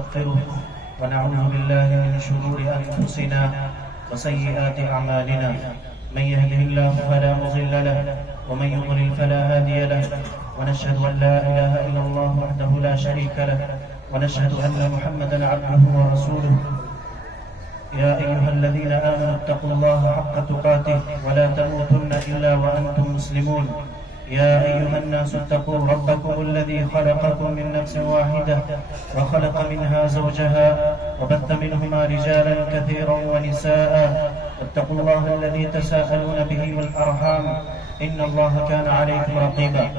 ونستغفره ونعوذ بالله من شرور أنفسنا وسيئات أعمالنا من يهده الله فلا مضل له ومن يضلل فلا هادي له ونشهد أن لا إله إلا الله وحده لا شريك له ونشهد أن محمدا عبده ورسوله يا أيها الذين آمنوا اتقوا الله حق تقاته ولا تموتن إلا وأنتم مسلمون يا أيها الناس اتقوا ربكم الذي خلقكم من نفس واحدة وخلق منها زوجها وبث منهما رجالا كثيرا ونساء واتقوا الله الذي تساءلون به والأرحام إن الله كان عليكم رقيبا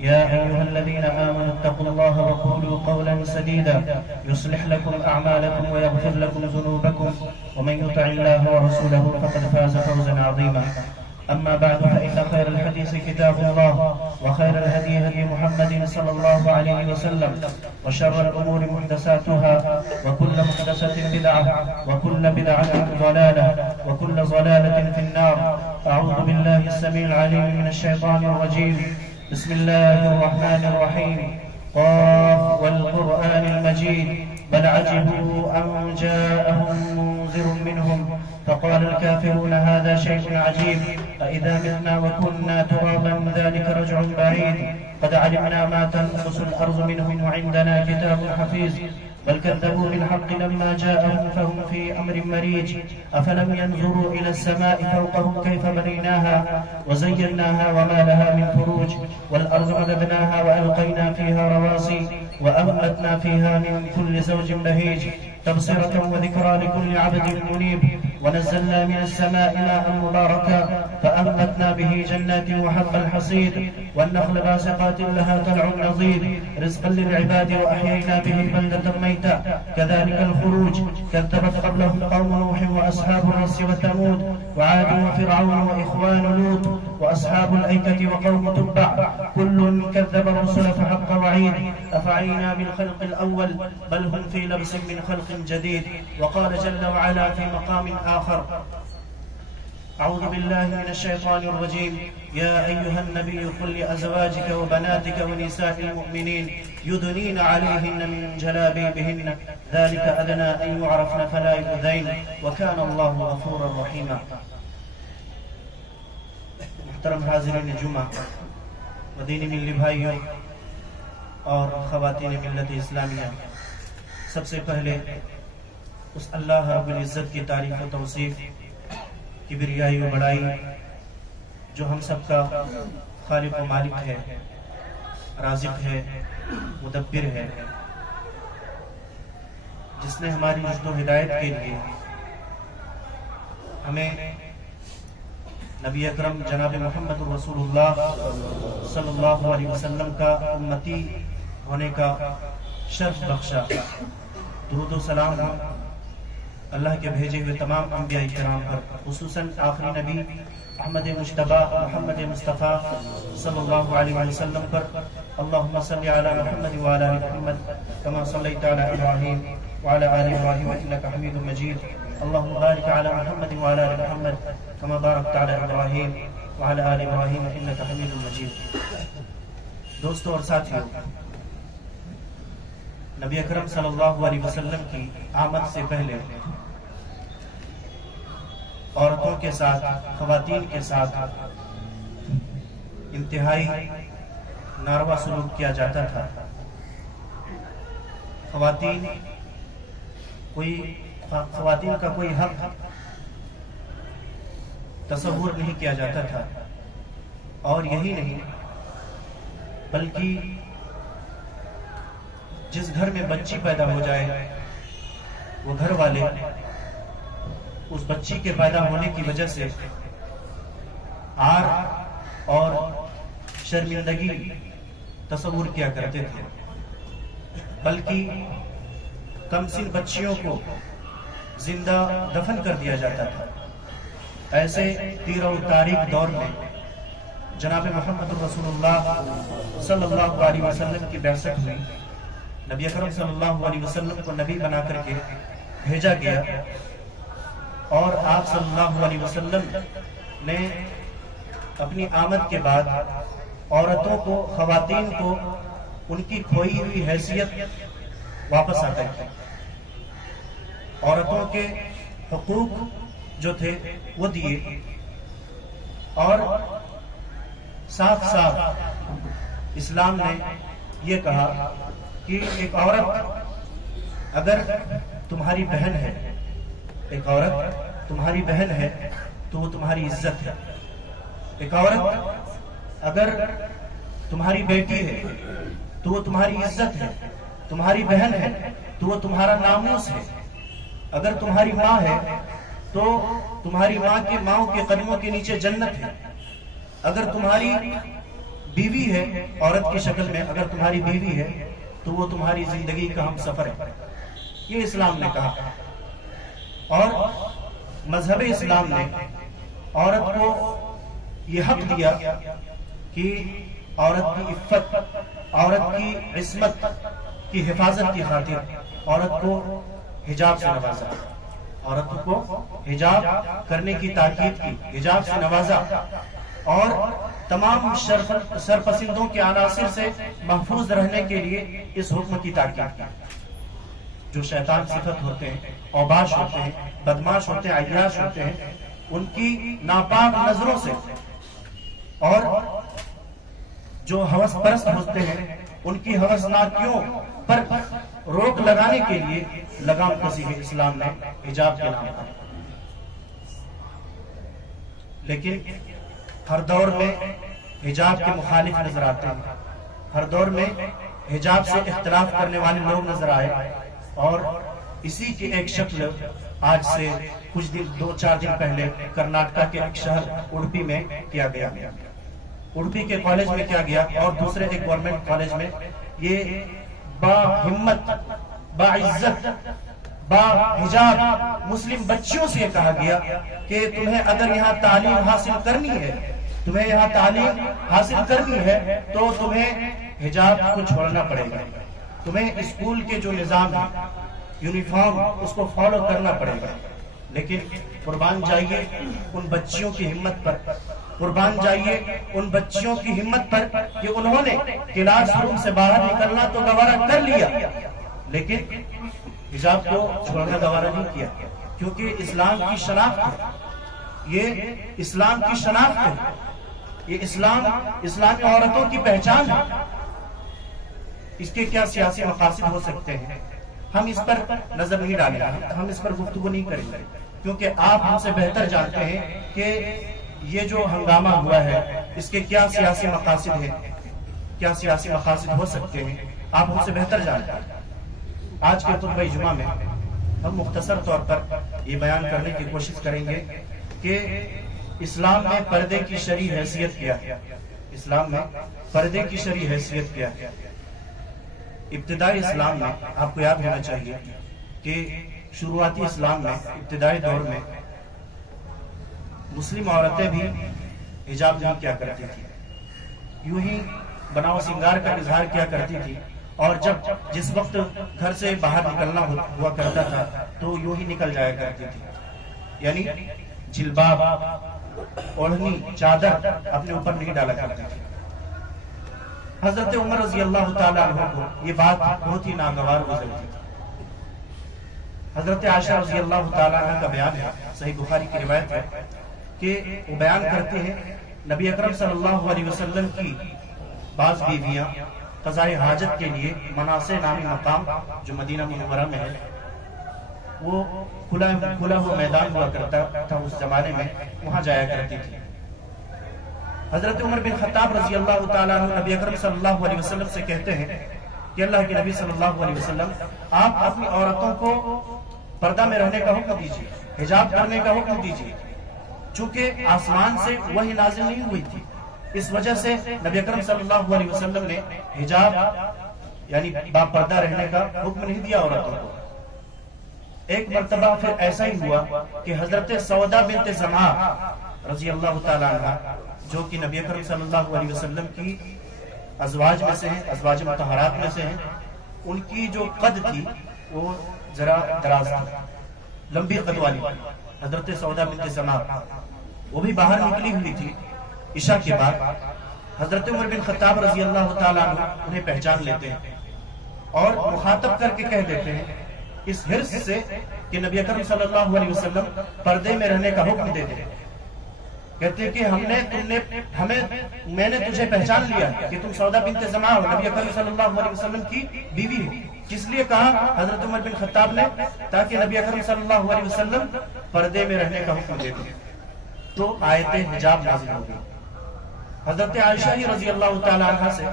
يا أيها الذين آمنوا اتقوا الله وقولوا قولا سديدا يصلح لكم أعمالكم ويغفر لكم ذنوبكم ومن يطع الله ورسوله فقد فاز فوزا عظيما أما بعد فإن خير الحديث كتاب الله وخير الهدي هدي محمد صلى الله عليه وسلم وشر الأمور محدثاتها وكل محدثة بدعة وكل بدعة ضلالة وكل ضلالة في النار أعوذ بالله السميع العليم من الشيطان الرجيم بسم الله الرحمن الرحيم قاف والقرآن المجيد بل عجبوا أن جاءهم منذر منهم فقال الكافرون هذا شيء عجيب أإذا متنا وكنا ترابا ذلك رجع بعيد قد علمنا ما تنقص الأرض منهم وعندنا كتاب حفيظ بل كذبوا بالحق لما جاءهم فهم في أمر مريج أفلم ينظروا إلى السماء فوقهم كيف بنيناها وزيناها وما لها من فروج والأرض مددناها وألقينا فيها رواسي وأنبتنا فيها من كل زوج بهيج تبصرة وذكرى لكل عبد منيب ونزلنا من السماء ماء مباركا فأنبتنا به جنات وحب الحصيد والنخل باسقات لها طلع نضيد رزقا للعباد وأحيينا به بلدة ميتا كذلك الخروج كذبت قبلهم قوم نوح وأصحاب الرس وثمود وعاد وفرعون وإخوان لوط وأصحاب الأيكة وقوم تبع كل كذب الرسل فحق وعيد أفعينا بالخلق الأول بل هم في لبس من خلق جديد وقال جل وعلا في مقام آخر أعوذ بالله من الشيطان الرجيم يا أيها النبي قل لأزواجك وبناتك ونساء المؤمنين يدنين عليهن من جلابيبهن ذلك أدنى أن يعرفن فلا يؤذين وكان الله غفورا رحيما محترم حاضرین جمعہ مدینی ملی بھائیوں اور خواتین ملت اسلامیہ سب سے پہلے اس اللہ رب العزت کی تعریف و توصیف کبریائی و بڑائی جو ہم سب کا خالق و مالک ہے رازق ہے مدبر ہے جس نے ہماری رشد و ہدایت کے لیے ہمیں نبی اکرم جناب محمد رسول اللہ صلی اللہ علیہ وسلم کا امتی ہونے کا شرف بخشا درود و سلام اللہ کے بھیجے ہوئے تمام انبیاء کرام پر خصوصاً آخری نبی احمد مجتبی محمد مصطفیٰ صلی اللہ علیہ وسلم پر اللہم صلی علی محمد وعلی آل محمد کما صلیت علی ابراہیم وعلی آل ابراہیم انک حمید مجید اللہم بارک علی محمد وعلی آل محمد کما بارکت علی ابراہیم وعلی آل ابراہیم انک حمید مجید دوستو اور ساتھیوں نبی اکرم صلی اللہ علیہ وسلم کی آمد سے پہلے عورتوں کے ساتھ خواتین کے ساتھ انتہائی ناروا سلوک کیا جاتا تھا خواتین کا کوئی حق تصور نہیں کیا جاتا تھا اور یہی نہیں بلکہ جس گھر میں بچی پیدا ہو جائے وہ گھر والے اس بچی کے پیدا ہونے کی وجہ سے عار اور شرمندگی تصور کیا کرتے تھے بلکہ کم سن بچیوں کو زندہ دفن کر دیا جاتا تھا ایسے تیر و تاریک دور میں جناب محمد رسول اللہ صلی اللہ علیہ وسلم کی بعثت ہوئی نبی اکرم صلی اللہ علیہ وسلم کو نبی بنا کر کے بھیجا گیا اور آپ صلی اللہ علیہ وسلم نے اپنی آمد کے بعد عورتوں کو خواتین کو ان کی کھوئی ہوئی حیثیت واپس آ گئے. عورتوں کے حقوق جو تھے وہ دیے، اور ساتھ ساتھ اسلام نے یہ کہا کہ ایک عورت اگر تمہاری بہن ہے، ایک عورت تمہاری بہن ہے تو وہ تمہاری عزت ہے. ایک عورت اگر تمہاری بیٹی ہے تو وہ تمہاری عزت ہے. تمہاری بہن ہے تو وہ تمہارا ناموس ہے. اگر تمہاری ماں ہے تو تمہاری ماں کے قدموں کے نیچے جنت ہے. اگر تمہاری بیوی ہے عورت کی شکل میں، اگر تمہاری بیوی ہے تو وہ تمہاری زندگی کا ہم سفر ہے. یہ اسلام نے کہا. اور مذہب اسلام نے عورت کو یہ حق دیا کہ عورت کی عفت، عورت کی عصمت کی حفاظت کی خاطر عورت کو حجاب سے نوازا، عورت کو حجاب کرنے کی تاکید کی، حجاب سے نوازا، اور تمام سرپسندوں کے عناصر سے محفوظ رہنے کے لیے اس حکم کی تاکید کی. جو شیطان صفت ہوتے ہیں، اوباش ہوتے ہیں، بدماش ہوتے ہیں، عیاش ہوتے ہیں، ان کی ناپاک نظروں سے، اور جو ہوس پرست ہوتے ہیں ان کی ہوسناکیوں پر روک لگانے کے لیے لگام کسی ہے اسلام نے حجاب کے نام پر. لیکن ہر دور میں حجاب کے مخالف نظر آتے ہیں، ہر دور میں حجاب سے اختلاف کرنے والے لوگ نظر آئے، اور اسی کی ایک شکل آج سے کچھ دن 2-4 دن پہلے کرناٹکا کے ایک شہر اڈپی میں کیا گیا. اڈپی کے کالج میں کیا گیا اور دوسرے ایک گورنمنٹ کالج میں یہ با ہمت، با عزت، با حجاب مسلم بچیوں سے کہا گیا کہ تمہیں اگر یہاں تعلیم حاصل کرنی ہے، تمہیں یہاں تعلیم حاصل کرنی ہے تو تمہیں حجاب کو چھوڑنا پڑے گا. تمہیں اسکول کے جو نظام ہے، یونیفارم، اس کو فالو کرنا پڑے گا. لیکن قربان جائیے ان بچیوں کی ہمت پر، قربان جائیے ان بچیوں کی ہمت پر کہ انہوں نے کلاس روم سے باہر نکلنا تو گوارا کر لیا، لیکن حجاب کو چھوڑنا گوارا نہیں کیا، کیونکہ اسلام کی شناخت ہے. یہ اسلام کی شناخت ہے، یہ اسلامی عورتوں کی پہچان ہے. اس کے کیا سیاسی مقاصد ہو سکتے ہیں ہم اس پر نظر نہیں ڈالیں گے، ہم اس پر گفتگو نہیں کریں گے، کیونکہ آپ ہم سے بہتر جانتے ہیں کہ یہ جو ہنگامہ ہوا ہے اس کے کیا سیاسی مقاصد ہیں، کیا سیاسی مقاصد ہو سکتے ہیں، آپ ہم سے بہتر جانتے ہیں. آج کے خطبہ جمعہ میں ہم مختصر طور پر یہ بیان کرنے کی کوشش کریں گے کہ اسلام میں پردے کی شرعی حیثیت کیا ہے. اسلام میں پردے کی شرعی حیثیت کیا ہے. ابتدائی اسلام میں آپ کو یاد ہونا چاہیے کہ شروعاتی اسلام میں، ابتدائی دور میں مسلم عورتیں بھی حجاب نہیں کیا کرتی تھی، یوں ہی بناؤ سنگار کا اظہار کیا کرتی تھی، اور جس وقت گھر سے باہر نکلنا ہوا کرتا تھا تو یوں ہی نکل جایا کرتی تھی، یعنی جلباب، اوڑھنی، چادر اپنے اوپر نہیں ڈالا کرتی تھی. حضرت عمر رضی اللہ تعالیٰ عنہ کو یہ بات بہت ہی ناگوار گزری تھی. حضرت عائشہ رضی اللہ تعالیٰ عنہ کا بیان ہے، صحیح بخاری کی روایت ہے کہ وہ بیان کرتے ہیں نبی اکرم صلی اللہ علیہ وسلم کی بعض بیویاں قضاء حاجت کے لیے مناصع نامی مقام جو مدینہ منورہ میں ہے، وہ کھلا ہوا میدان ہوا کرتا تھا اس زمانے میں، وہاں جایا کرتی تھی. حضرت عمر بن خطاب رضی اللہ تعالیٰ عنہ نبی اکرم صلی اللہ علیہ وسلم سے کہتے ہیں کہ اللہ کے نبی صلی اللہ علیہ وسلم، آپ اپنی عورتوں کو پردہ میں رہنے کا حکم دیجیے، حجاب کرنے کا حکم دیجیے. چونکہ آسمان سے وحی نازل نہیں ہوئی تھی، اس وجہ سے نبی اکرم صلی اللہ علیہ وسلم نے حجاب یعنی با پردہ رہنے کا حکم نہیں دیا عورتوں کو. ایک مرتبہ پھر ایسا ہی ہوا کہ حضرت سودا بنت زمعہ رضی اللہ تعالیٰ عنہ، جو کہ نبی اکرم صلی اللہ علیہ وسلم کی ازواج میں سے ہیں، ازواج مطہرات میں سے ہیں، ان کی جو قد تھی وہ ذرا دراز تھی، لمبی قد والی. حضرت سودا بنت زمعہ وہ بھی باہر نکلی ہوئی تھی. عشاء کے بعد حضرت عمر بن خطاب رضی اللہ تعالیٰ عنہ انہیں پہچان لیتے ہیں اور مخاطب کر کے کہہ دیتے ہیں اس حرص سے کہ نبی اکرم صلی اللہ علیہ وسلم پردے میں رہنے کا حکم دے دیں. کہتے ہیں کہ میں نے تجھے پہچان لیا کہ تم سودا بنت زمعہ ہو، نبی اکرم صلی اللہ علیہ وسلم کی بیوی ہو. کس لیے کہا حضرت عمر بن خطاب نے؟ تاکہ نبی اکرم صلی اللہ علیہ وسلم پردے میں رہنے کا حکم دے دیں. تو آیت حجاب نازل ہو گئی. حضرت عائشہ رضی اللہ تعالی عنہ سے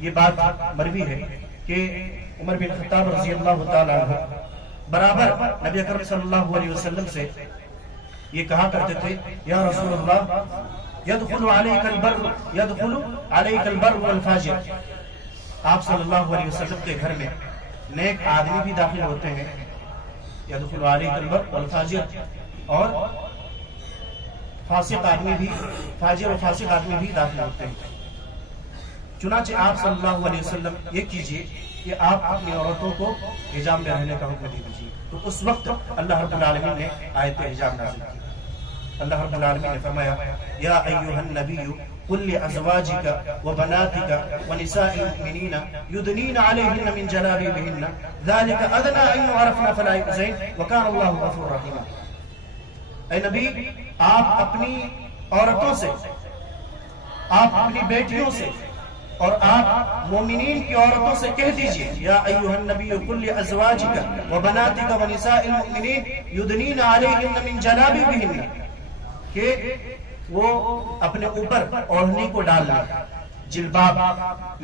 یہ بات مروی ہے کہ عمر بن خطاب رضی اللہ تعالی عنہ برابر نبی اکرم صلی اللہ علیہ وسلم سے یہ کہا کرتے تھے یا رسول اللہ یدخل علیک البر والفاجر. آپ صلی اللہ علیہ وسلم کے گھر میں نیک آدمی بھی داخل ہوتے ہیں، یدخل علیک البر والفاجر، اور فاسق آدمی بھی، فاجر و فاسق آدمی بھی داخل ہوتے ہیں. چنانچہ آپ صلی اللہ علیہ وسلم یہ کیجئے کہ آپ اپنی عورتوں کو حجاب میں رہنے کا حکم دے دیجیے. تو اس وقت اللہ رب العالمین نے آیت حجاب نازل کی. اللہ رب العالمین نے فرمایا یا ایھا النبی قل لازواجک وبناتک ونساء المؤمنین یدنین علیہن من جلابیبہن ذلک ادنی ان یعرفن فلا یؤذین وکان اللہ غفورا رحیما. اے نبی، آپ اپنی عورتوں سے، آپ اپنی بیٹیوں سے اور آپ مومنین کی عورتوں سے کہہ دیجئے یا ایھا النبی قل لازواجک وبناتک ونساء المؤمنین یدنین علیہن من جلابیبہن، کہ وہ اپنے اوپر اوڑھنی کو ڈال لیں، جلباب،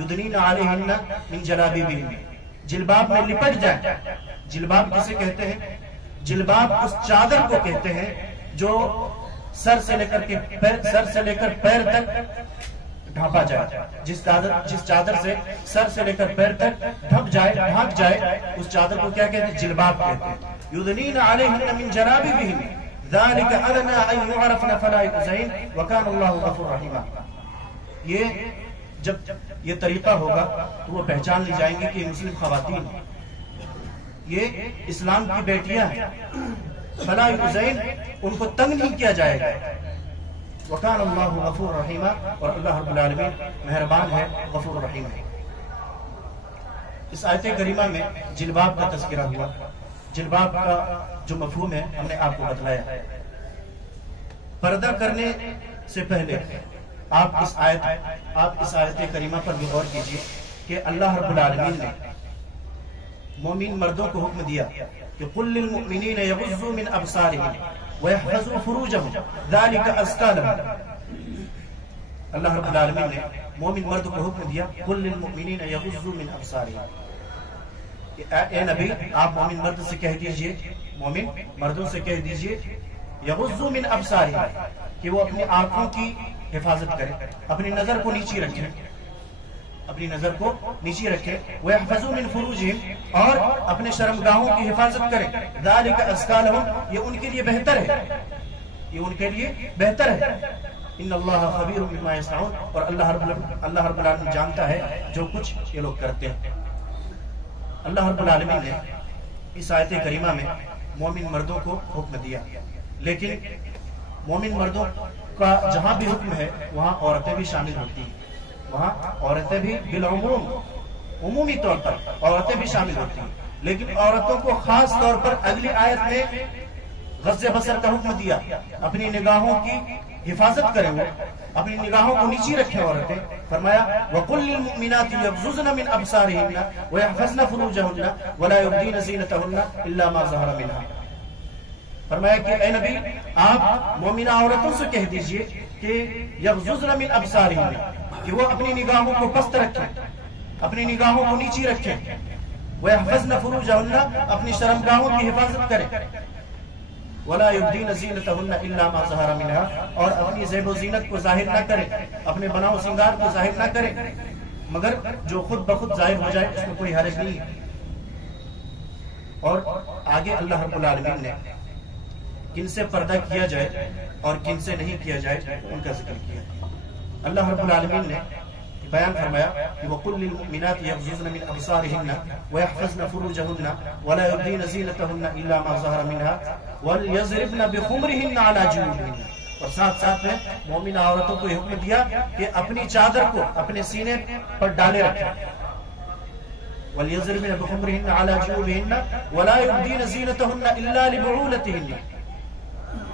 یدنین علیہن من جلابیبہن، جلباب میں لپٹ جائیں. جلباب کسے کہتے ہیں؟ جلباب اس چادر کو کہتے ہیں جو سر سے لے کر پیر تک ڈھانپا جائے. جس چادر سے سر سے لے کر پیر تک ڈھانپ جائے اس چادر کو کیا کہتے ہیں؟ جلباب کہتے ہیں. یدنین علیہن من جلابیبہن ذالک ادنی ان یعرفن فلا یؤذین وکان اللہ غفورا رحیما. یہ جب یہ طریقہ ہوگا تو وہ پہچان لی جائیں گے کہ مسلم خواتین یہ اسلام کی بیٹیاں ہیں. فلا یؤذین، ان کو تنگ نہیں کیا جائے گا. وکان اللہ غفور رحیما، اور اللہ رب العالمین مہربان ہے، غفور رحیم ہے. اس آیت کریمہ میں جلباب کا تذکرہ ہوا. جلباب کا جو مفہوم ہے ہم نے آپ کو بتلایا. پردہ کرنے سے پہلے آپ اس آیت کریمہ پر بھی غور کیجئے کہ اللہ رب العالمین نے مومن مردوں کو حکم دیا کہ قل للمؤمنین یغضوا من ابصارہم ویحفظوا فروجہم ذالک ازکی لہم. اللہ رب العالمین نے مومن مرد کو حکم دیا قل للمؤمنین یغضوا من ابصارہم. اے نبی، آپ مومن مرد سے کہہ دیجئے، مومن مردوں سے کہہ دیجئے یغضوا من ابصارہم، کہ وہ اپنی آنکھوں کی حفاظت کریں، اپنی نظر کو نیچی رکھیں، اپنی نظر کو نیچی رکھیں. وَيَحْفَظُوا مِن فُرُوجِهِمْ، اور اپنے شرمگاہوں کی حفاظت کریں. ذَلِكَ أَزْكَىٰ لَهُمْ، یہ ان کے لیے بہتر ہے، یہ ان کے لیے بہتر ہے. ان اللہ خبیر بما یصنعون، اور اللہ رب العالمین جانتا ہے جو کچھ یہ لوگ کرتے ہیں. اللہ رب العالمین نے اس آیت کریمہ میں مومن مردوں کو حکم دیا، لیکن مومن مردوں کا جہاں بھی حکم ہے وہاں عورتیں بھی شامل ہوتی ہیں. وہاں عورتیں بھی بالعموم، عمومی طور پر عورتیں بھی شامل ہوتی ہیں. لیکن عورتوں کو خاص طور پر اگلی آیت میں غض بصر کا حکم دیا. اپنی نگاہوں کی حفاظت کریں، وہ اپنی نگاہوں کو نیچی رکھیں. عورتیں فرمایا وَقُلْ لِلْمُؤْمِنَاتِ يَغْضُضْنَ مِنْ أَبْصَارِهِنَّ وَيَحْفَظْنَ فُرُوجَهُنَّ وَلَا يُبْدِينَ زِينَتَهُنَّ إِلَّا مَا ظَهَرَ مِنْهَا. فرمایا کہ اے نبی، آپ مومنہ عورتوں سے کہہ دیجئے کہ یغضضن من ابصارہن، کہ وہ اپنی نگاہوں کو پست رکھیں، اپنی نگاہوں کو نیچی رکھیں. وَيَحْفَظْنَ فُرُوجَهُنَّ، اپنی شرمگاہوں کی حفاظت کریں. وَلَا يُبْدِينَ زِينَتَهُنَّ إِلَّا مَا ظَهَرَ مِنْهَا، اور اپنی زیب و زینت کو ظاہر نہ کریں، اپنے بناؤ سنگار کو ظاہر نہ کریں، مگر جو خود بخود ظاہر ہو جائے اس میں کوئی حرج نہیں ہے. اور آگے اللہ رب العالمین نے کن سے پردہ کیا جائے اور کن سے نہیں کیا جائے ان کا ذکر کیا. اللہ رب العالمین نے بیان فرمایا کہ وَقُلْ لِلْمُؤْمِنَاتِ يَغْضُضْنَ مِنْ أَبْصَارِهِنَّ وَيَحْفَظْنَ فُرُوجَهُنَّ وَلَا يُبْدِينَ زِينَتَهُنَّ إِلَّا مَا ظَهَرَ مِنْهَا وَلْيَضْرِبْنَ بِخُمُرِهِنَّ عَلَى جُيُوبِهِنَّ. اور ساتھ میں مومنہ عورتوں کو حکم دیا کہ اپنی چادر کو اپنے سینے پر ڈالے رکھیں. وَلْيَضْرِبْنَ بِخُمُرِهِنَّ عَلَى جُيُوبِهِنَّ وَلَا يُبْدِينَ زِينَتَهُنَّ إِلَّا لِبُعُولَتِهِنَّ،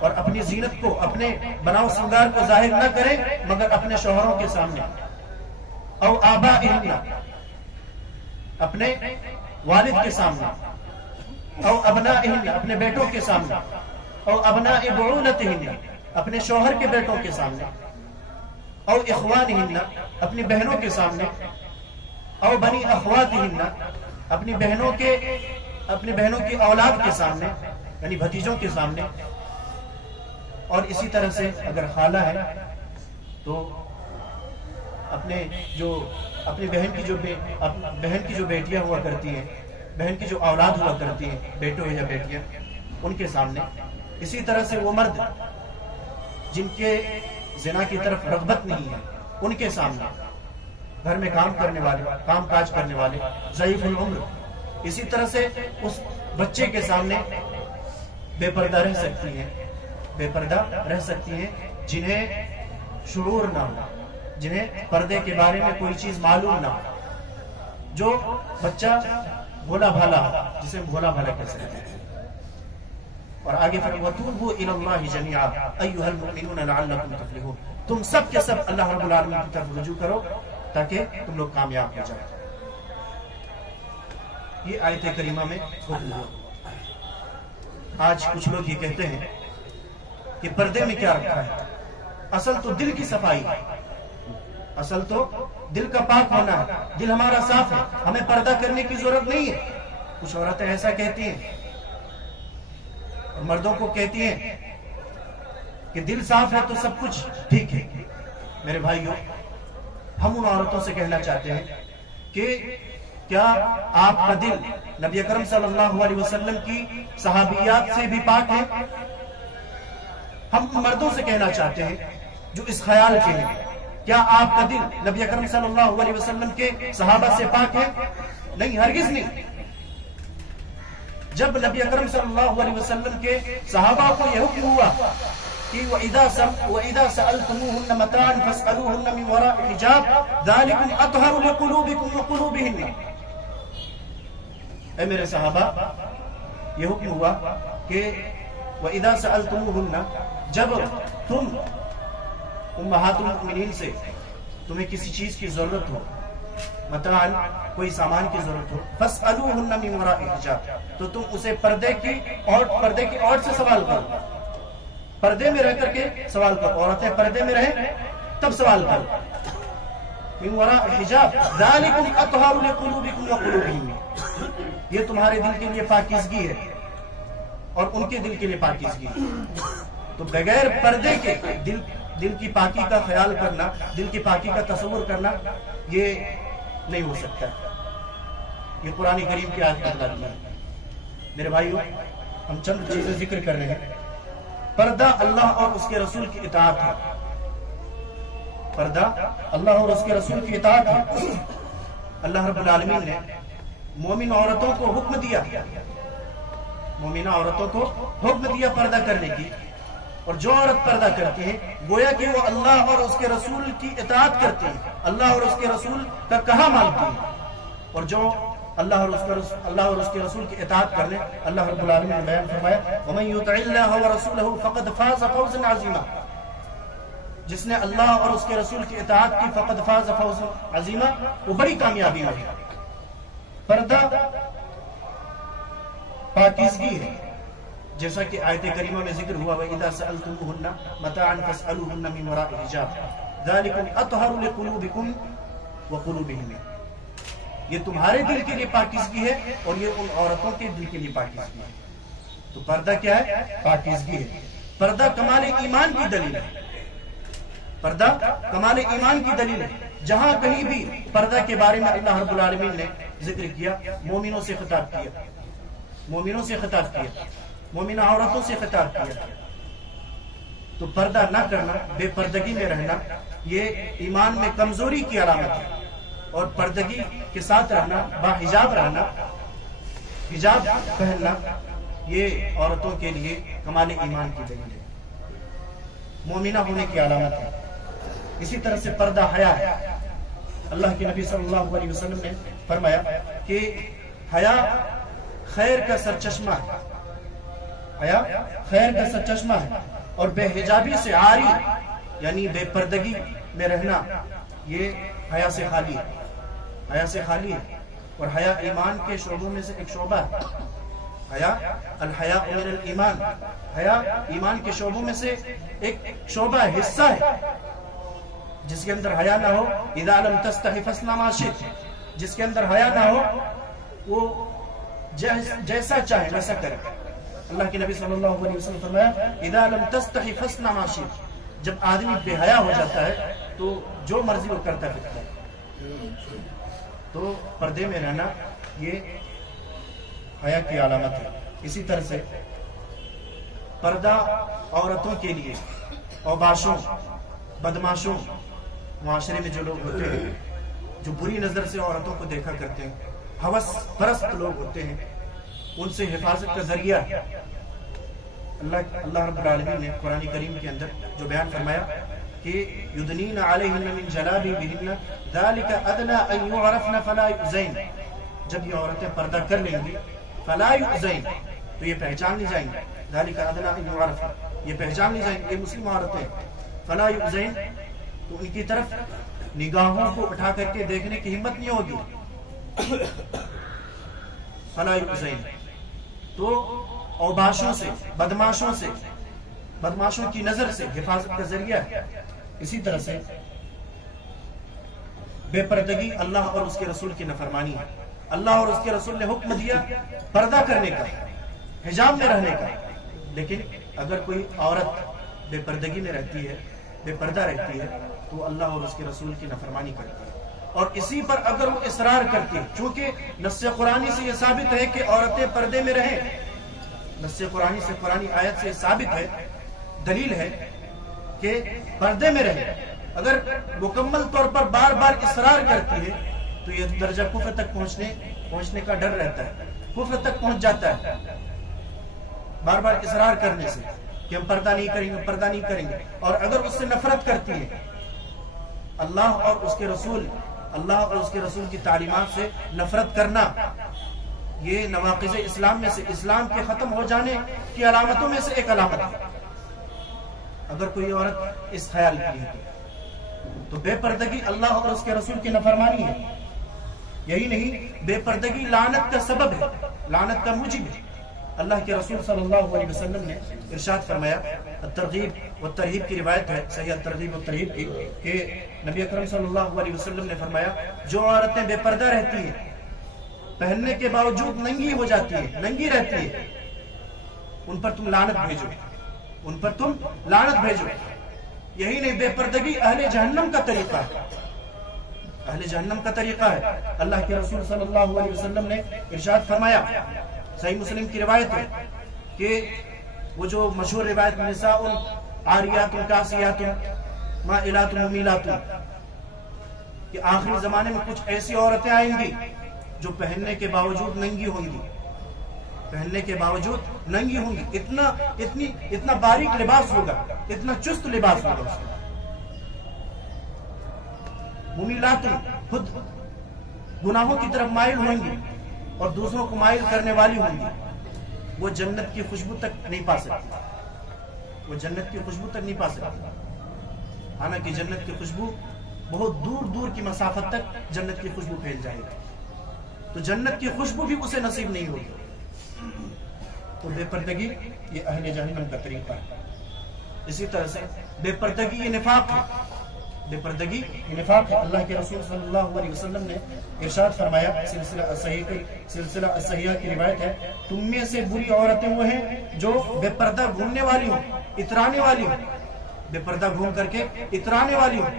اور اپنی زینت کو، اپنے بناؤ سنگار کو ظاہر نہ کریں مگر اپنے شوہروں کے سامنے، او آبائهن، اپنے والد کے سامنے، او ابنائهن، اپنے بیٹوں کے سامنے، او ابناء بعولتهن، اپنے شوہر کے بیٹوں کے سامنے، او اخوانهن، اپنی بہنوں کے سامنے، او بنی اخواتهن، اپنی بہنوں کی اولاد کے سامنے، یعنی بھتیجوں کے سامنے، اور اسی طرح سے اگر خالہ ہے تو اپنی بہن کی جو بیٹیاں ہوا کرتی ہیں، بہن کی جو اولاد ہوا کرتی ہیں، بیٹوں یا بیٹیاں، ان کے سامنے. اسی طرح سے وہ مرد جن کے زنا کی طرف رغبت نہیں ہے ان کے سامنے، گھر میں کام کاج کرنے والے، ضعیف العمر. اسی طرح سے اس بچے کے سامنے بے پردہ رہ سکتی ہیں جنہیں شعور نہ ہو، جنہیں پردے کے بارے میں کوئی چیز معلوم نہ ہو، جو بچہ بھولا بھالا، جسے بھولا بھالا کہہ سکتے ہیں. اور آگے پھر وَتُوبُوا إِلَى اللَّهِ جَمِيعًا أَيُّهَا الْمُؤْمِنُونَ لَعَلَّكُمْ تُفْلِحُونَ، تم سب کے سب اللہ رب العالمین کی طرف رجوع کرو تاکہ تم لوگ کامیاب ہو جاؤ. یہ آیت کریمہ میں حکم ہوا. آج کچھ لوگ یہ کہتے ہیں کہ پردے میں کیا رکھا ہے؟ اصل تو دل کی صفائی ہے، اصل تو دل کا پاک ہونا ہے، دل ہمارا صاف ہے، ہمیں پردہ کرنے کی ضرورت نہیں ہے. کچھ عورتیں ایسا کہتی ہیں اور مردوں کو کہتی ہیں کہ دل صاف ہے تو سب کچھ ٹھیک ہے. میرے بھائیوں، ہم ان عورتوں سے کہنا چاہتے ہیں کہ کیا آپ کا دل نبی اکرم صلی اللہ علیہ وسلم کی صحابیات سے بھی پاک ہے؟ ہم مردوں سے کہنا چاہتے ہیں جو اس خیال کے ہیں، کیا آپ کا دل نبی اکرم صلی اللہ علیہ وسلم کے صحابہ سے پاک ہے؟ نہیں، ہرگز نہیں. جب نبی اکرم صلی اللہ علیہ وسلم کے صحابہ کو یہ حکم ہوا کہ وَإِذَا سَأَلْتُمُوهُنَّ مَتَاعًا فَاسْأَلُوهُنَّ مِنْ وَرَاءِ حِجَابٍ ذَلِكُمْ أَطْهَرُ لِقُلُوبِكُمْ وَقُلُوبِهِنَّ، اے میرے صحابہ، یہ حکم ہوا کہ وَإِذَا سَأَلْتُمُوهُنَّ، جب تم امہات المؤمنین سے تمہیں کسی چیز کی ضرورت ہو، متاعاً کوئی سامان کی ضرورت ہو، فَاسْأَلُوهُنَّ مِنْ وَرَاءِ حِجَابٍ، تو تم اسے پردے کی اوٹ سے سوال کرو، پردے میں رہ کر کے سوال کرو. عورتیں پردے میں رہیں تب سوال کرو. من وراء حجاب ذالکم اطہر لقلوبکم وقلوبہم، یہ تمہارے دل کے لیے پاکیزگی ہے اور ان کے دل کے لیے پاکیزگی ہے. تو بغیر پردے کے دل کی پاکی کا خیال کرنا، دل کی پاکی کا تصور کرنا، یہ نہیں ہو سکتا. یہ قرآن کریم کی آیت بتلاتی ہے. میرے بھائیوں، ہم چند چیزیں ذکر کر رہے ہیں. پردہ اللہ اور اس کے رسول کی اطاعت ہے. پردہ اللہ اور اس کے رسول کی اطاعت ہے. اللہ رب العالمین نے مومن عورتوں کو حکم دیا، مومنہ عورتوں کو حکم دیا پردہ کرنے کی. اور جو عورت پردہ کرتی ہے گویا کہ وہ اللہ اور اس کے رسول کی اطاعت کرتی ہے، اللہ اور اس کے رسول کا کہا مانتی ہے. اور جو اللہ اور اس کے رسول کی اطاعت کر لے، اللہ رب العالمین نے بیان فرمایا وَمَن يُطِعِ اللَّهَ وَرَسُولَهُ فَقَدْ فَازَ فَوْزًا عَظِيمًا، جس نے اللہ اور اس کے رسول کی اطاعت کی فقد فاز فوزا عظیما، وہ بڑی کامیابی میں ہے. پردہ پاکیزگی ہے، جیسا کہ آیت کریمہ میں ذکر ہوا وَإِذَا سَأَلْتُمُوهُنَّ مَتَاعًا فَاسْأَلُوهُنَّ مِنْ وَرَاءِ حِجَابٍ ذَلِكُمْ أَطْهَرُ لِقُلُوبِكُمْ وَقُلُوبِهِمْ، یہ تمہارے دل کے لیے پاکیزگی ہے اور یہ ان عورتوں کے دل کے لیے پاکیزگی ہے. تو پردہ کیا ہے؟ پاکیزگی ہے. پردہ کمال ایمان کی دلیل ہے. پردہ کمال ایمان کی دلیل ہے. جہاں کہیں بھی پردہ کے بارے میں اللہ رب العالمین نے ذکر کیا، مومنوں سے خطاب کیا، مومنوں سے خطاب کیا، مومنہ عورتوں سے خطاب کیا. تو پردہ نہ کرنا، بے پردگی میں رہنا، یہ ایمان میں کمزوری کی علامت ہے. اور پردگی کے ساتھ رہنا، باحجاب رہنا، حجاب پہننا، یہ عورتوں کے لیے کمال ایمان کی دلیل ہے، مومنہ ہونے کی علامت ہے. اسی طرح سے پردہ حیا ہے. اللہ کے نبی صلی اللہ علیہ وسلم نے فرمایا کہ حیا خیر کا سرچشمہ ہے، حیا خیر کا سرچشمہ ہے، اور بے حجابی سے عاری یعنی بے پردگی میں رہنا یہ حیا سے خالی ہے، حیا سے خالی ہے۔ اور حیا ایمان کے شعبوں میں سے ایک شعبہ ہے، حیا الحیاء من الایمان، حیا ایمان کے شعبوں میں سے ایک شعبہ حصہ ہے۔ جس کے اندر حیا نہ ہو، اذا لم تستحی فاصنع ما شئت، جس کے اندر حیا نہ ہو وہ جیسا چاہے ویسا کرے۔ اللہ کے نبی صلی اللہ علیہ وسلم فرمایا اذا لم تستحی فاصنع ما شئت، جب آدمی بے حیا ہو جاتا ہے تو جو مرضی وہ کرتا پھرتا ہے۔ تو پردے میں رہنا یہ حیا کی علامت ہے۔ اسی طرح سے پردہ عورتوں کے لیے اوباشوں، بدماشوں، معاشرے میں جو لوگ ہوتے ہیں جو بری نظر سے عورتوں کو دیکھا کرتے ہیں، ہوس پرست لوگ ہوتے ہیں، ان سے حفاظت کا ذریعہ اللہ رب العالمین نے قرآن کریم کے اندر جو بیان فرمایا کہ یدنین علیہن من جلابیبہن ذالک ادنی ان یعرفن فلا یؤذین، جب یہ عورتیں پردہ کر لیں گی فلا یؤذین تو یہ پہچان نہیں جائیں گی، ذالک ادنی ان یعرفن، یہ پہچان نہیں جائیں گی، یہ مسلم عورتیں فلا یؤذین، تو ان کی طرف نگاہوں کو اٹھا کر کے دیکھنے کی ہمت نہیں ہوگی، فلا یؤذین۔ تو اوباشوں سے، بدماشوں سے، بدماشوں کی نظر سے حفاظت کا ذریعہ ہے۔ اسی طرح سے بے پردگی اللہ اور اس کے رسول کی نافرمانی ہے۔ اللہ اور اس کے رسول نے حکم دیا پردہ کرنے کا، حجاب میں رہنے کا، لیکن اگر کوئی عورت بے پردگی میں رہتی ہے، بے پردہ رہتی ہے، تو اللہ اور اس کے رسول کی نافرمانی کرتی ہے۔ اور اسی پر اگر وہ اصرار کرتی ہے، چونکہ نص قرآنی سے یہ ثابت ہے کہ عورتیں پردے میں رہیں، نص قرآنی سے، قرآنی آیت سے ثابت ہے، دلیل ہے کہ پردے میں رہے، اگر مکمل طور پر بار بار اصرار کرتی ہے تو یہ درجہ کفر تک پہنچنے کا ڈر رہتا ہے، کفر تک پہنچ جاتا ہے بار بار اصرار کرنے سے کہ ہم پردہ نہیں کریں گے، پردہ نہیں کریں گے۔ اور اگر اس سے نفرت کرتی ہے، اللہ اور اس کے رسول کی تعلیمات سے نفرت کرنا یہ نواقض اسلام میں سے، اسلام کے ختم ہو جانے کی علامتوں میں سے ایک علامت ہے۔ اگر کوئی عورت اس خیال کی ہے تو بے پردگی اللہ اور اس کے رسول کی نافرمانی ہے۔ یہی نہیں، بے پردگی لعنت کا سبب ہے، لعنت کا موجب ہے۔ اللہ کے رسول صلی اللہ علیہ وسلم نے ارشاد فرمایا، الترغیب والترہیب کی روایت ہے، صحیح الترغیب والترہیب کی، کہ نبی اکرم صلی اللہ علیہ وسلم نے فرمایا جو عورتیں بے پردہ رہتی ہیں، پہننے کے باوجود ننگی ہو جاتی ہے، ننگی رہتی ہے، ان پر تم لعنت بھیجو، ان پر تم لعنت بھیجو۔ یہی نہیں، بے پردگی اہل جہنم کا طریقہ ہے، اہل جہنم کا طریقہ ہے۔ اللہ کے رسول صلی اللہ علیہ وسلم نے ارشاد فرمایا، صحیح مسلم کی روایت ہے کہ وہ جو مشہور روایت نساء عاریات کاسیات مائلات ممیلات، کہ آخری زمانے میں کچھ ایسی عورتیں آئیں گی جو پہننے کے باوجود ننگی ہوں گی، پہننے کے باوجود ننگی ہوں گی، اتنا باریک لباس ہوگا، اتنا چست لباس ہوگا اس کا۔ ممیلات، خود گناہوں کی طرف مائل ہوں گی اور دوسروں کو مائل کرنے والی ہوں گی، وہ جنت کی خوشبو تک نہیں پا سکتی، وہ جنت کی خوشبو تک نہیں پا سکتی۔ حالانکہ جنت کی خوشبو بہت دور دور کی مسافت تک جنت کی خوشبو پھیل جائے گی، تو جنت کی خوشبو بھی اسے نصیب نہیں ہوگی۔ تو بے پردگی یہ اہل جہنم کا طریقہ ہے۔ اسی طرح سے بے پردگی یہ نفاق ہے، بے پردگی یہ نفاق ہے۔ اللہ کے رسول صلی اللہ علیہ وسلم نے ارشاد فرمایا، سلسلہ الصحیحہ کی روایت ہے، تم میں سے بری عورتیں وہ ہیں جو بے پردہ گھومنے والی ہوں، اترانے والی ہوں، بے پردہ گھوم کر کے اترانے والی ہوں،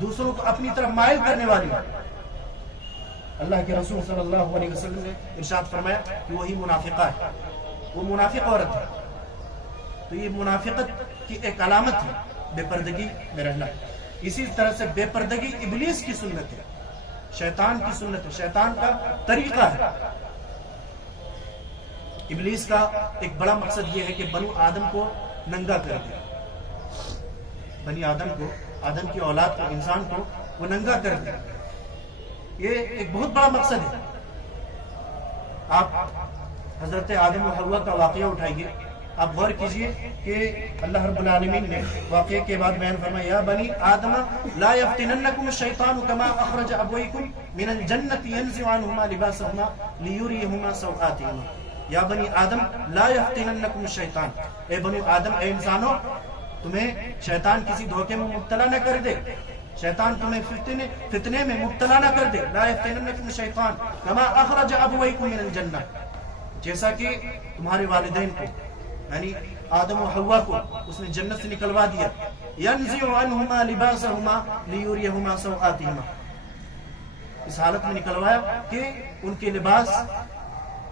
دوسروں کو اپنی طرف مائل کرنے والی ہوں۔ اللہ کے رسول صلی اللہ علیہ وسلم نے ارشاد فرمایا کہ وہی منافقہ ہے، وہ منافق عورت ہے۔ تو یہ منافقت کی ایک علامت ہے بے پردگی میں رہنا۔ اسی طرح سے بے پردگی ابلیس کی سنت ہے، شیطان کی سنت ہے، شیطان کا طریقہ ہے۔ ابلیس کا ایک بڑا مقصد یہ ہے کہ بنو آدم کو ننگا کر دے، بنی آدم کو، آدم کی اولاد کو، انسان کو وہ ننگا کر دے۔ یہ ایک بہت بڑا مقصد ہے۔ آپ حضرت آدم و حوا کا واقعہ اٹھائیے، آپ غور کیجئے کہ اللہ رب العالمین نے واقعے کے بعد بیان فرمایا یا بنی آدم لا یفتننکم الشیطان کما اخرج ابویکم من الجنت ینزع عنہما لباسہما لیریہما سوآتہما. یا بنی آدم لا یفتننکم الشیطان، اے بنی آدم، اے انسانوں، تمہیں شیطان کسی دھوکے میں مبتلا نہ کر دے، شیطان تمہیں فتنے میں مبتلا نہ کر دے. لا یفتننکم الشیطان کما اخرج ابویکم من الجنہ، جیسا کہ تمہارے والدین کو یعنی آدم و حوا کو اس نے جنت سے نکلوا دیا. ینزع عنہما لباسہما لیریہما سوآتہما، اس حالت میں نکلوایا کہ ان کے لباس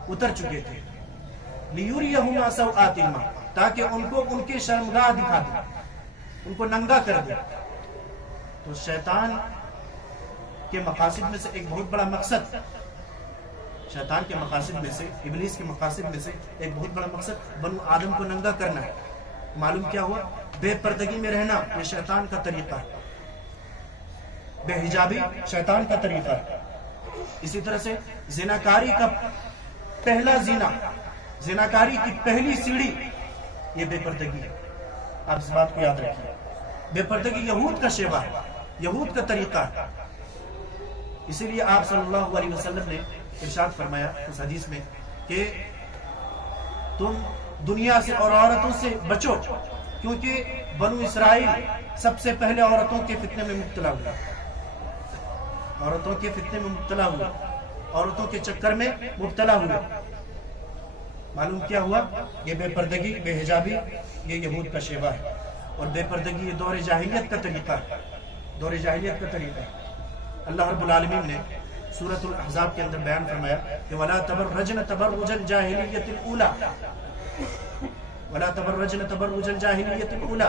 اتر چکے تھے. لیریہما سوآتہما، تاکہ ان کو ان کی شرمگاہ دکھا دے، ان کو ننگا کر دے. تو شیطان کے مقاصد میں سے ایک بہت بڑا مقصد، شیطان کے مقاصد میں سے، ابلیس کے مقاصد میں سے ایک بہت بڑا مقصد بنو آدم کو ننگا کرنا ہے. معلوم کیا ہوا؟ بے پردگی میں رہنا یہ شیطان کا طریقہ ہے، بے حجابی شیطان کا طریقہ ہے. اسی طرح سے زناکاری کا پہلا زنا، زناکاری کی پہلی سیڑھی یہ بے پردگی ہے. آپ اس بات کو یاد رکھیے. بے پردگی یہود کا شیوا ہے، یہود کا طریقہ ہے. اسی لیے آپ صلی اللہ علیہ وسلم نے ارشاد فرمایا اس حدیث میں کہ تم دنیا سے اور عورتوں سے بچو، کیونکہ بنو اسرائیل سب سے پہلے عورتوں کے فتنے میں مبتلا ہوا، عورتوں کے فتنے میں مبتلا ہوا، عورتوں کے چکر میں مبتلا ہوا. معلوم کیا ہوا؟ یہ بے پردگی، بے حجابی یہ یہود کا شیوا ہے. اور بے پردگی یہ دور جاہلیت کا طریقہ ہے، دور جاہلیت کا طریقہ ہے. اللہ رب العالمین نے سورۃ الاحزاب کے اندر بیان فرمایا کہ وَلَا تَبَرَّجْنَ تَبَرُّجَ الْجَاهِلِيَّةِ الْأُولَى، وَلَا تَبَرَّجْنَ تَبَرُّجَ الْجَاهِلِيَّةِ الْأُولَى،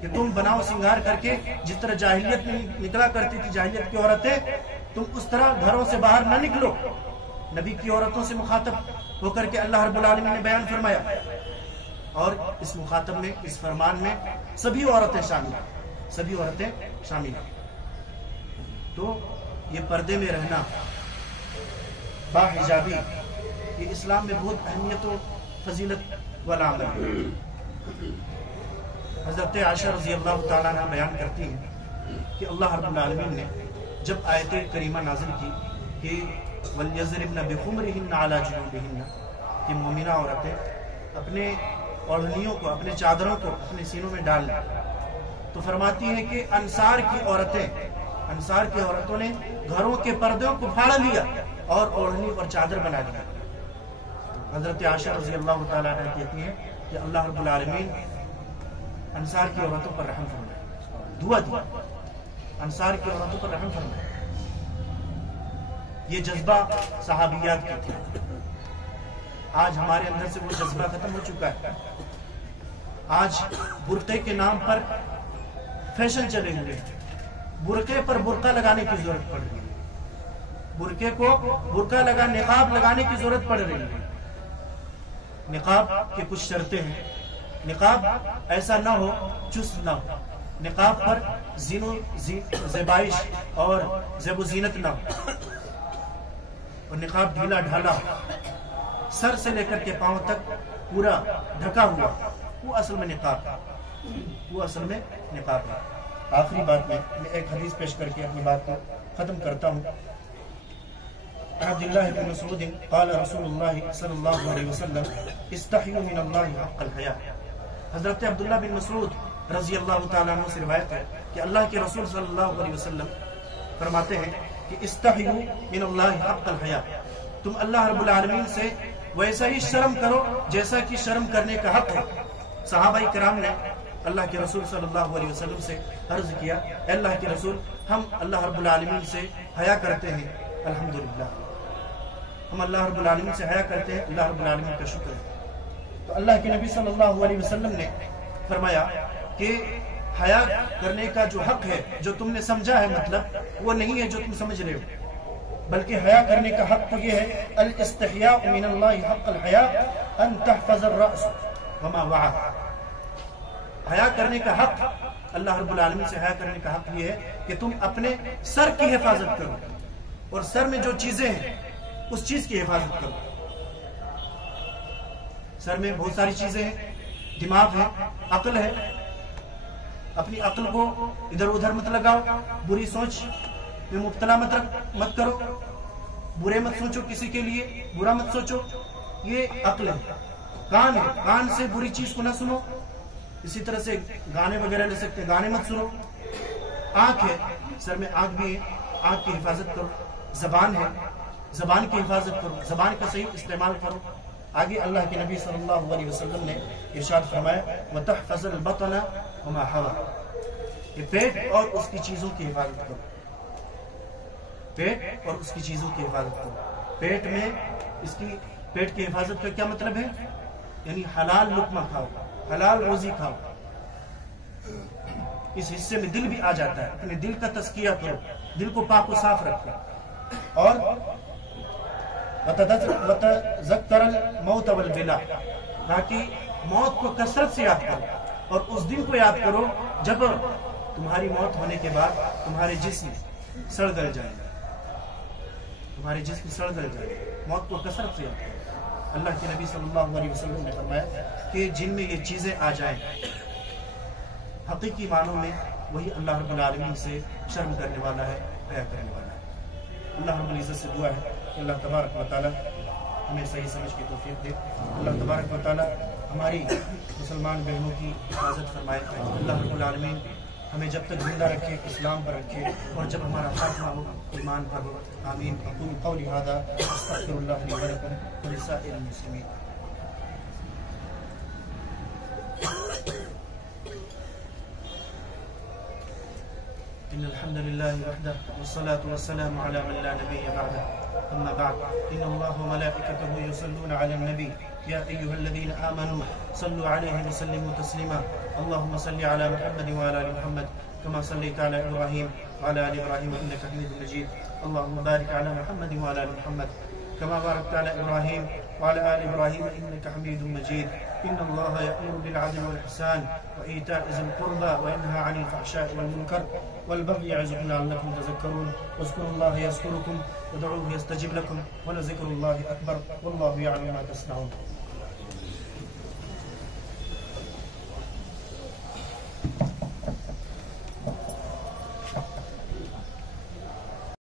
کہ تم بناؤ سنگار کر کے جس طرح جاہلیت میں نکلا کرتی تھی جاہلیت کی عورتیں، تم اس طرح گھروں سے باہر نہ نکلو. نبی کی عورتوں سے مخاطب ہو کر کے اللہ رب العالمین نے بیان فرمایا. اور اس مخاطب میں، اس فرمان میں سبھی عورتیں شامل ہیں، سبھی عورتیں شامل ہیں. تو یہ پردے میں رہنا، با حجابی، یہ اسلام میں بہت اہمیت و فضیلت والا عمل ہے. حضرت عائشہ رضی اللہ تعالیٰ عنہ بیان کرتی ہیں کہ اللہ رب العالمین نے جب آیت کریمہ نازل کی کہ وَلْيَضْرِبْنَ بِخُمُرِهِنَّ عَلَى جُنُوبِهِنَّ، کہ مومنہ عورتیں اپنے اوڑھنیوں کو، اپنے چادروں کو اپنے سینوں میں ڈال لیں، تو فرماتی ہیں کہ انصار کی عورتیں، انصار کی عورتوں نے گھروں کے پردوں کو پھاڑ لیا اور اوڑھنی اور چادر بنا لیا. حضرت عائشہ رضی اللہ تعالیٰ عنہ کہتی ہیں کہ اللہ رب العالمین انصار کی عورتوں پر رحم فرمائے، دعا دی انصار کی عورتوں پر رحم فرمائے. یہ جذبہ صحابیات کا تھا. آج ہمارے اندر سے وہ جذبہ ختم ہو چکا ہے. آج برقعے کے نام پر فیشن چلے ہوئے ہیں، برقعے پر برقع لگانے کی ضرورت پڑ رہی ہے، برقعے کو برقع لگا، نقاب لگانے کی ضرورت پڑ رہی ہے. نقاب کے کچھ شرطیں ہیں. نقاب ایسا نہ ہو چست نہ ہو، نقاب پر زین و زیبائش اور زیب و زینت نہ ہو، اور نقاب ڈھیلا ڈھالا سر سے لے کر کے پاؤں تک پورا ڈھکا ہوا، وہ اصل میں نقاب ہے، وہ اصل میں نقاب ہے. آخری بات میں ایک حدیث پیش کر کے اپنی بات کو ختم کرتا ہوں. عبداللہ بن مسعود قال رسول اللہ صلی اللہ علیہ وسلم استحیوا من اللہ حق الحیاء. حضرت عبداللہ بن مسعود رضی اللہ تعالیٰ عنہ سے روایت ہے کہ اللہ کے رسول صلی اللہ علیہ وسلم فرماتے ہیں کہ استحیوا من اللہ حق الحیاء، تم اللہ رب العالمین سے ویسا ہی شرم کرو جیسا کہ شرم کرنے کا حق ہے. صحابہ کرام نے اللہ کے رسول صلی اللہ علیہ وسلم سے عرض کیا، اے اللہ کے رسول، ہم اللہ رب العالمین سے حیا کرتے ہیں. الحمدللہ، ہم اللہ رب العالمین سے حیا کرتے ہیں، اللہ رب العالمین کا شکر ہے. تو اللہ کے نبی صلی اللہ علیہ وسلم نے فرمایا کہ حیا کرنے کا جو حق ہے، جو تم نے سمجھا ہے، مطلب وہ نہیں ہے جو تم سمجھ رہے ہو، بلکہ حیا کرنے کا حق تو یہ ہے الاستحیاء من اللہ حق الحیاء ان تحفظ الرأس وما وعى. حیا کرنے کا حق، اللہ رب العالمین سے حیا کرنے کا حق یہ ہے کہ تم اپنے سر کی حفاظت کرو، اور سر میں جو چیزیں ہیں اس چیز کی حفاظت کرو. سر میں بہت ساری چیزیں ہیں، دماغ ہے، عقل ہے، اپنی عقل کو ادھر ادھر مت لگاؤ، بری سوچ میں مبتلا مت کرو، برے مت سوچو، کسی کے لیے برا مت سوچو، یہ عقل ہے۔ کان ہے، کان سے بری چیز کو نہ سنو، اسی طرح سے گانے وغیرہ لے سکتے، گانے مت سنو۔ آنکھ ہے، سر میں آنکھ بھی ہے، آنکھ کی حفاظت کرو۔ زبان ہے، زبان کی حفاظت کرو، زبان کا صحیح استعمال کرو۔ آگے اللہ کے نبی صلی اللہ علیہ وسلم نے ارشاد فرمایا وَتَحْفَظَ الْبَطَنَ وَمَا حَوَى، کہ پیٹ اور اس کی چیزوں کی حفاظت کرو، پیٹ اور اس کی چیزوں کی حفاظت کرو۔ پیٹ میں پیٹ کی حفاظت کا کیا مطلب ہے؟ یعنی حلال لقمہ کھاؤ، حلال روزی کھاؤ۔ اس حصے میں دل بھی آ جاتا ہے، اپنے دل کا تزکیہ کرو، دل کو پاک و صاف رکھو۔ اور وَتَذَكَّرَ الْمَوْتَ وَالْبِلَا، تاکہ موت کو کثرت سے یاد کرو، اور اس دن کو یاد کرو جب تمہاری موت ہونے کے بعد تمہارے جسم سڑ گل جائے گا، تمہارے جسم سڑ گل جائے گا۔ موت کو کثرت سے یاد کرو۔ اللہ کے نبی صلی اللہ علیہ وسلم نے فرمایا کہ جن میں یہ چیزیں آ جائیں حقیقی معنوں میں وہی اللہ رب العالمین سے شرم کرنے والا ہے، حیا کرنے والا ہے۔ اللہ رب العزت سے دعا ہے کہ اللہ تبارک و تعالی ہمیں صحیح سمجھ کی توفیق دے۔ اللہ تبارک و تعالی ہماری مسلمان بہنوں کی حفاظت فرمائے۔ اللہ رب العالمین ہمیں جب تک زندہ رکھے اسلام پر رکھے، اور جب ہمارا خاتمہ ہو ایمان پر ہو۔ آمین۔ اقول قولی ھذا استغفر اللہ لی ولکم ولسائر المسلمین۔ إن الحمد لله وحده والصلاة والسلام على من لا نبي بعده، أما بعد إن الله وملائكته يصلون على النبي يا أيها الذين آمنوا صلوا عليه وسلموا تسليما، اللهم صل على محمد وعلى آل محمد كما صليت على إبراهيم وعلى آل إبراهيم إنك حميد مجيد، اللهم بارك على محمد وعلى آل محمد كما باركت على إبراهيم وعلى آل إبراهيم إنك حميد مجيد۔ إن الله يأمر بالعدل والإحسان وإيتاء ذي القربى وينهى عن الفحشاء والمنكر والبغي يعظكم لعلكم تذكرون، واذكروا الله يذكركم وادعوه يستجب لكم ولذكر الله أكبر والله يعلم ما تصنعون۔